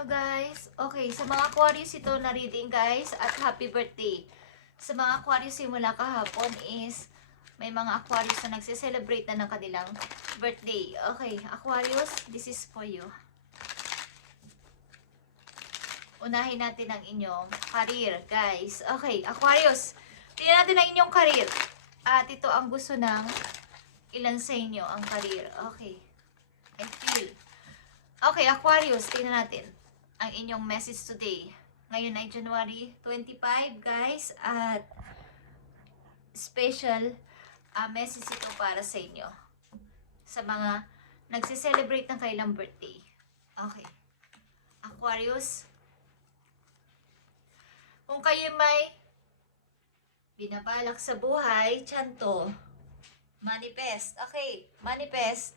Hello guys! Okay, sa mga Aquarius ito na reading guys at happy birthday. Sa mga Aquarius simula kahapon is may mga Aquarius na nagse-celebrate na ng kanilang birthday. Okay, Aquarius, this is for you. Unahin natin ang inyong career guys. Okay, Aquarius, tingnan natin ang inyong career. At ito ang gusto ng ilan sa inyo ang career. Okay, I feel. Okay, Aquarius, tingnan natin ang inyong message today. Ngayon ay January 25, guys. At special message ito para sa inyo. Sa mga nagse-celebrate ng kailang birthday. Okay. Aquarius, kung kayo may binabalak sa buhay, tiyanto, manifest. Okay, manifest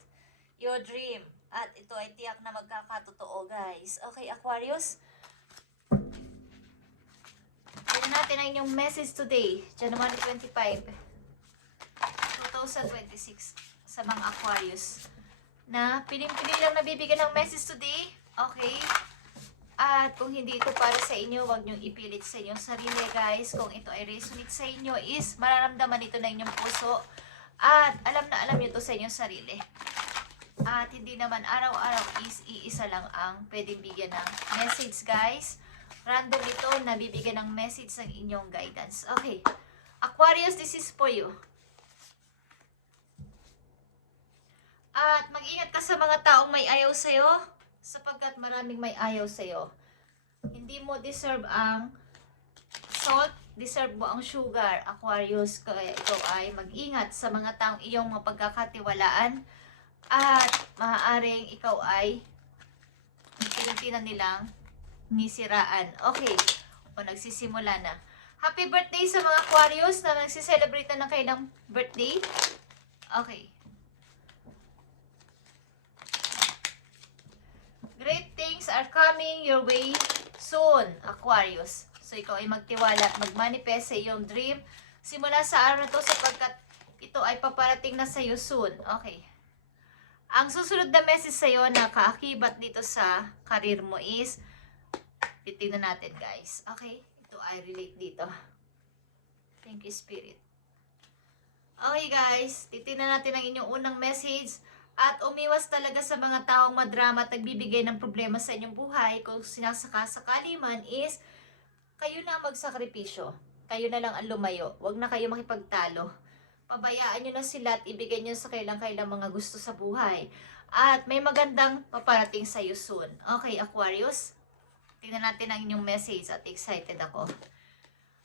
your dream. At ito ay tiyak na magkakatotoo, guys. Okay, Aquarius. Tignan natin ang inyong message today, January 25, 2026, sa mga Aquarius. Na piling-pili lang nabibigyan ng message today. Okay. At kung hindi ito para sa inyo, huwag niyong ipilit sa inyong sarili, guys. Kung ito ay resonate sa inyo, is mararamdaman ito na inyong puso. At alam na alam niyo ito sa inyong sarili. At hindi naman araw-araw is iisa lang ang pwedeng bigyan ng message, guys. Random ito na bibigyan ng message ng inyong guidance. Okay. Aquarius, this is for you. At mag-ingat ka sa mga taong may ayaw sa'yo, sapagkat maraming may ayaw sa'yo. Hindi mo deserve ang salt, deserve mo ang sugar, Aquarius. Kaya ikaw ay mag-ingat sa mga taong iyong mapagkakatiwalaan. At maaaring ikaw ay tinitingnan nilang nisiraan. Okay. O nagsisimula na. Happy birthday sa mga Aquarius na nagsiselebrate na ng kailang birthday. Okay. Great things are coming your way soon, Aquarius. So ikaw ay magtiwala at mag-manifest sa iyong dream simula sa araw na to sapagkat ito ay paparating na sa iyo soon. Okay. Ang susunod na message sa iyo na kaakibat dito sa career mo is, titignan natin guys. Okay? Ito ay relate dito. Thank you, Spirit. Okay guys, titignan natin ang inyong unang message. At umiwas talaga sa mga taong madrama at nagbibigay ng problema sa inyong buhay. Kung sinasakasakali man is, kayo na magsakripisyo. Kayo na lang ang lumayo. Huwag na kayo makipagtalo. Pabayaan nyo na sila at ibigay nyo sa kailang-kailang mga gusto sa buhay. At may magandang paparating sa iyo soon. Okay, Aquarius? Tingnan natin ang inyong message at excited ako.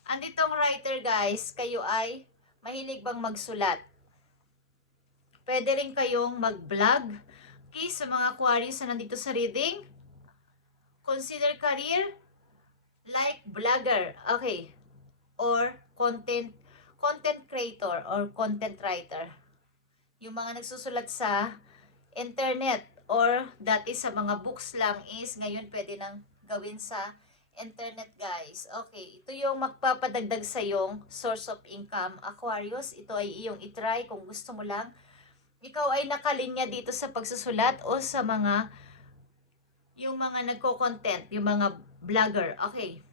Anditong writer guys, kayo ay mahilig bang magsulat? Pwede rin kayong mag-vlog. Okay, sa mga Aquarius na nandito sa reading, consider career like vlogger. Okay. Or content creator or content writer. Yung mga nagsusulat sa internet or dati sa mga books lang is ngayon pwede nang gawin sa internet, guys. Okay, ito yung magpapadagdag sa yung source of income, Aquarius. Ito ay iyong itry kung gusto mo lang. Ikaw ay nakalinya dito sa pagsusulat o sa mga yung mga nagko-content, yung mga vlogger. Okay.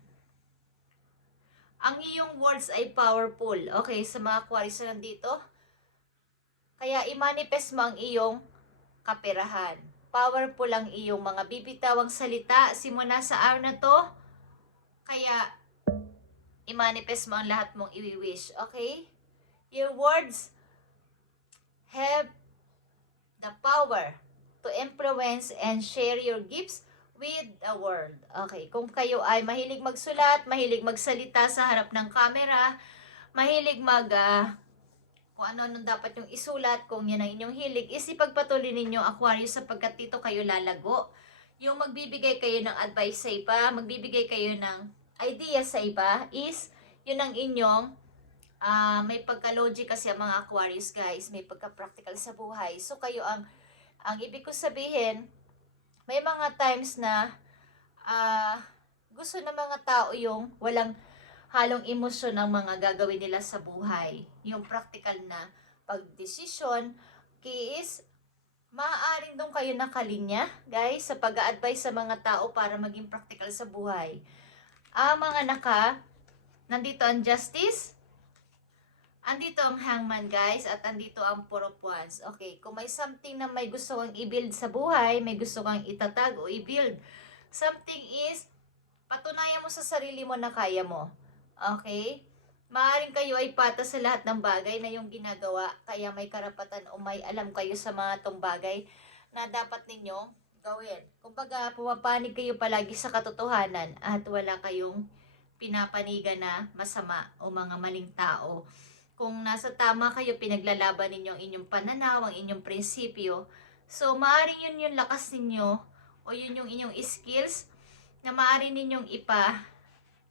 Ang iyong words ay powerful. Okay, sa mga Aquarius na nandito. Kaya i-manifest mo ang iyong kaperahan. Powerful ang iyong mga bibitawang salita simula sa araw na to. Kaya i-manifest mo ang lahat mong i-wish. Okay? Your words have the power to influence and share your gifts with the world. Okay, kung kayo ay mahilig magsulat, mahilig magsalita sa harap ng camera, mahilig kung ano dapat yung isulat, kung yan ang inyong hilig, is ipagpatuloy ninyo, Aquarius, sapagkat dito kayo lalago. Yung magbibigay kayo ng advice sa iba, magbibigay kayo ng idea sa iba, is yun ang inyong may pagka-logic kasi ang mga Aquarius, guys, may pagka-practical sa buhay. So kayo ang ibig ko sabihin, may mga times na gusto ng mga tao yung walang halong emosyon ang mga gagawin nila sa buhay. Yung practical na pagdesisyon, is Maaaring doon kayo nakalinya, guys, sa pag-a-advise sa mga tao para maging practical sa buhay. Mga naka, nandito ang justice, andito ang hangman, guys, at andito ang four of wands. Okay, kung may something na may gusto kang i-build sa buhay, may gusto kang itatag o i-build, something is, patunayan mo sa sarili mo na kaya mo. Okay? Maaaring kayo ay patas sa lahat ng bagay na yung ginagawa, kaya may karapatan o may alam kayo sa mga tong bagay na dapat ninyo gawin. Kumbaga, pumapanig kayo palagi sa katotohanan at wala kayong pinapanigan na masama o mga maling tao. Kung nasa tama kayo, pinaglalaban ninyo ang inyong pananaw, ang inyong prinsipyo. So, maaaring yun yung lakas ninyo o yun yung inyong skills na maaari ninyong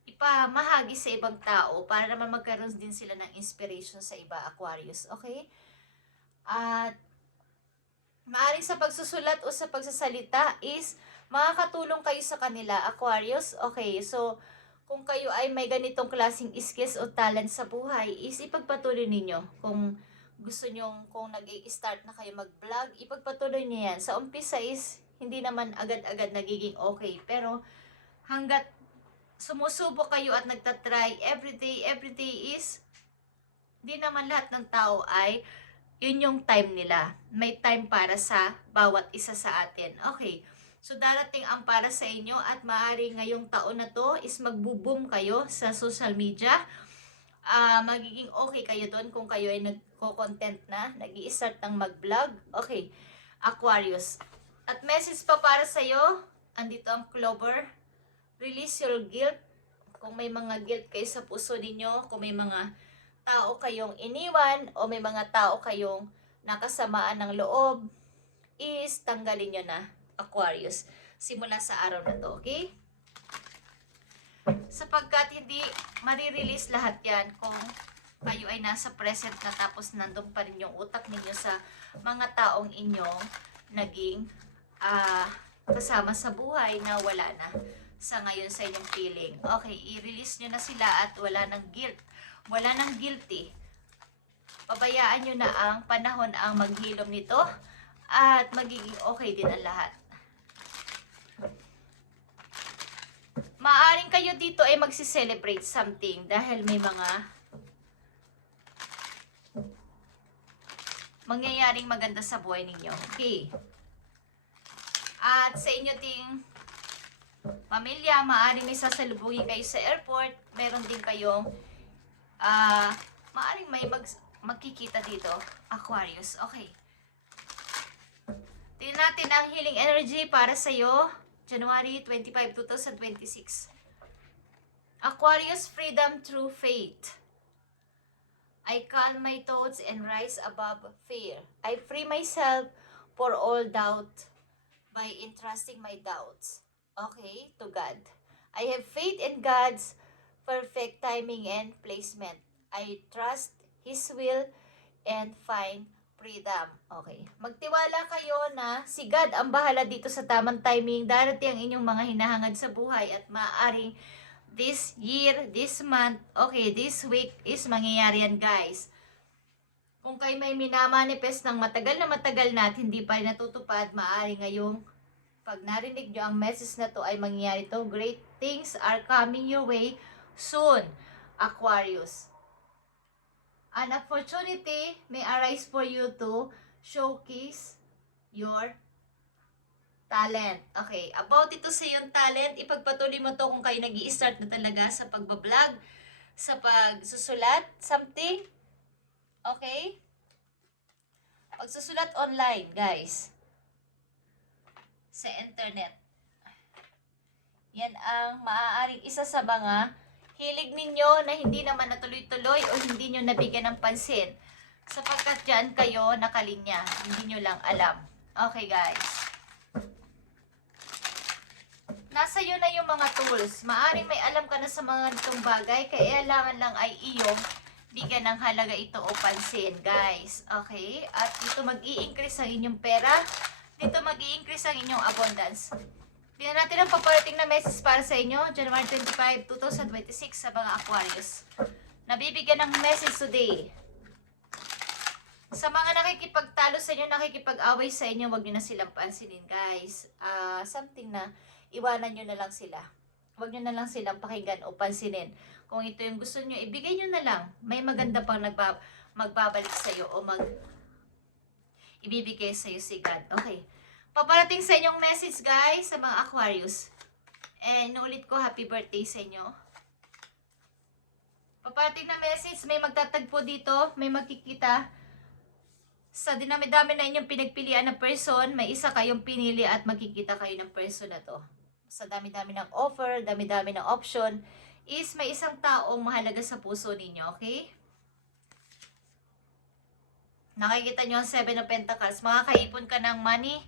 ipamahagi sa ibang tao para naman magkaroon din sila ng inspiration sa iba, Aquarius. Okay? At maaari sa pagsusulat o sa pagsasalita is makakatulong kayo sa kanila, Aquarius. Okay, so kung kayo ay may ganitong klaseng skills o talent sa buhay, is ipagpatuloy ninyo. Kung gusto nyo, kung nag-i-start na kayo mag-vlog, ipagpatuloy nyo yan. Sa umpisa is hindi naman agad-agad nagiging okay, pero hanggat sumusubok kayo at nagtatry every day is, di naman lahat ng tao ay yun yung time nila. May time para sa bawat isa sa atin. Okay. So, darating ang para sa inyo at maaari ngayong taon na to is magbo-boom kayo sa social media. Magiging okay kayo doon kung kayo ay nagko-content na, nag-i-start ng mag-vlog. Okay. Aquarius. At message pa para sa iyo, andito ang Clover. Release your guilt. Kung may mga guilt kayo sa puso ninyo, kung may mga tao kayong iniwan, o may mga tao kayong nakasamaan ng loob, is tanggalin nyo na, Aquarius. Simula sa araw na to, okay? Sapagkat hindi marirelease lahat yan kung kayo ay nasa present na tapos nandun pa rin yung utak ninyo sa mga taong inyong naging kasama sa buhay na wala na sa ngayon sa inyong feeling. Okay, i-release nyo na sila at wala ng guilt. Wala ng guilty. Pabayaan nyo na ang panahon ang maghilom nito at magiging okay din ang lahat. Maaring kayo dito ay magsi-celebrate something dahil may mga mangyayaring maganda sa buhay ninyo. Okay. At sa inyo ting pamilya, maaring may sasalubungin kayo sa airport. Meron din kayong maaring may magkikita dito, Aquarius. Okay. Tingnan natin ang healing energy para sa iyo, January 25, 2026. Aquarius, freedom through faith. I calm my thoughts and rise above fear. I free myself for all doubt by entrusting my doubts. Okay, to God. I have faith in God's perfect timing and placement. I trust His will and find freedom. Okay. Magtiwala kayo na si God ang bahala dito sa tamang timing. Darating ang inyong mga hinahangad sa buhay at maaaring this year, this month, okay, this week is mangyayari yan, guys. Kung kayo may minamanifest ng matagal na at hindi pa rin natutupad, maaaring ngayong pag narinig nyo ang message na to ay mangyayari to. Great things are coming your way soon, Aquarius. An opportunity may arise for you to showcase your talent. Okay, about ito sa iyong talent, ipagpatuloy mo to kung kayo nag-i-start na talaga sa pagbablog, sa pagsusulat, something. Okay? Pagsusulat online, guys. Sa internet. Yan ang maaaring isa sa mga hilig ninyo na hindi naman natuloy-tuloy o hindi nyo nabigyan ng pansin. Sapagkat dyan kayo nakalinya. Hindi nyo lang alam. Okay, guys. Nasa iyo na yung mga tools. Maaaring may alam ka na sa mga itong bagay. Kailangan lang ay iyong bigyan ng halaga ito o pansin, guys. Okay? At dito mag-i-increase ang inyong pera. Dito mag-i-increase ang inyong abundance. Tingnan natin ang paparating na message para sa inyo, January 25, 2026 sa mga Aquarius. Nabibigyan ng message today. Sa mga nakikipagtalo sa inyo, nakikipag-away sa inyo, wag nyo na silang pansinin, guys. Something na iwanan nyo na lang sila. Wag nyo na lang silang pakinggan o pansinin. Kung ito yung gusto nyo, ibigay nyo na lang. May maganda pang magbabalik sa'yo o ibibigay sa'yo si God. Okay. Paparating sa inyong message, guys, sa mga Aquarius. And ulit ko, happy birthday sa inyo. Paparating na message, may magtatagpo dito, may makikita. Sa dinami-dami na inyong pinagpilian na person, may isa kayong pinili at makikita kayo ng person na to. Sa dami-dami ng offer, dami-dami ng option, is may isang taong mahalaga sa puso ninyo, okay? Nakikita nyo ang 7 of Pentacles. Makakaipon ka ng money.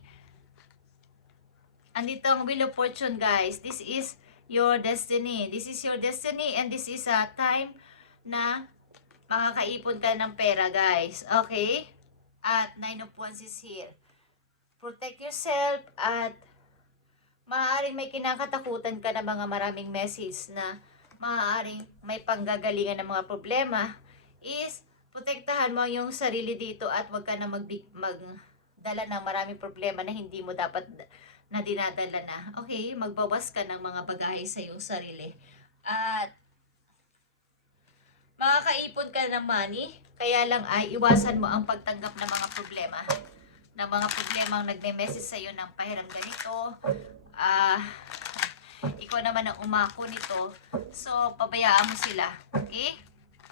Andito ang Wheel of Fortune, guys. This is your destiny. This is your destiny and this is a time na makakaipon ka ng pera, guys. Okay? At 9 of Wands is here. Protect yourself at maaaring may kinakatakutan ka na mga maraming message na maaaring may panggagalingan ng mga problema is protektahan mo yung sarili dito at wag ka na magdala ng maraming problema na hindi mo dapat na dinadala na. Okay? Magbawas ka ng mga bagay sa iyong sarili. At makakaipon ka ng money, kaya lang ay iwasan mo ang pagtanggap ng mga problema. Ng mga problemang nagme-message sa iyo ng pahiram ganito. Ikaw naman ang umako nito. So, pabayaan mo sila. Okay?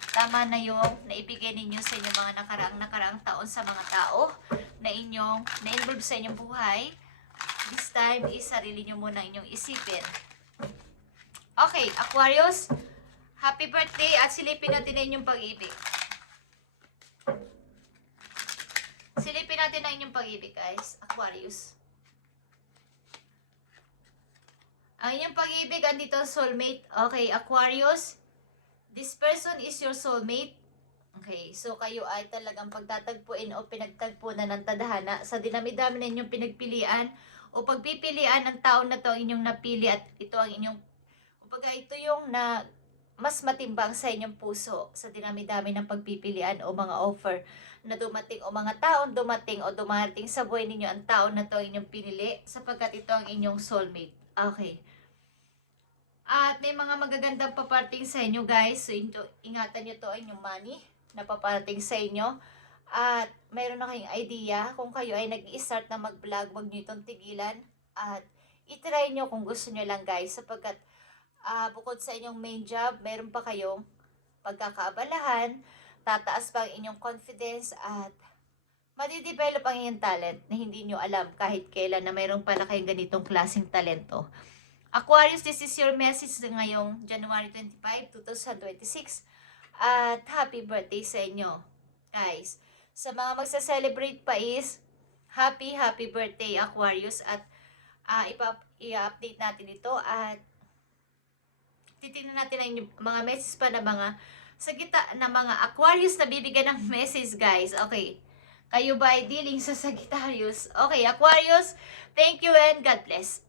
Tama na yung naibigay ninyo sa inyong mga nakaraang taon sa mga tao na inyong na-involve sa inyong buhay. This time is sarili nyo muna inyong isipin. Okay, Aquarius, happy birthday at silipin natin na inyong pag-ibig. Silipin natin na inyong pag-ibig, guys. Aquarius. Ang inyong pag-ibig, andito soulmate. Okay, Aquarius. This person is your soulmate. Okay, so kayo ay talagang pagtatagpuin o pinagtagpo na ng tadhana sa dinami-dami na inyong pinagpilian o pagpipilian ng tao na to ang inyong napili at ito ang inyong, upagka ito yung na mas matimbang sa inyong puso sa dinami-dami ng pagpipilian o mga offer na dumating o mga taong dumating o dumarating sa buhay ninyo ang tao na to ang inyong pinili sapagkat ito ang inyong soulmate. Okay. At may mga magagandang paparating sa inyo, guys. So, ingatan nyo to ang inyong money na paparating sa inyo. At mayroon na kayong idea kung kayo ay nag-i-start na mag-vlog, wag nyo itong tigilan. At itry nyo kung gusto nyo lang, guys. Sapagkat bukod sa inyong main job, mayroon pa kayong pagkakaabalahan, tataas pa ang inyong confidence at madidevelop ang inyong talent na hindi nyo alam kahit kailan na mayroon pala kayong ganitong klaseng talento. Aquarius, this is your message ngayong January 25, 2026. At happy birthday sa inyo, guys. Sa mga magsa-celebrate pa is, happy birthday, Aquarius. At i-update natin ito at titingnan natin ang mga message pa na mga sa gitna na mga Aquarius na bibigyan ng message, guys. Okay. Kayo ba ay dealing sa Sagittarius? Okay, Aquarius, thank you and God bless.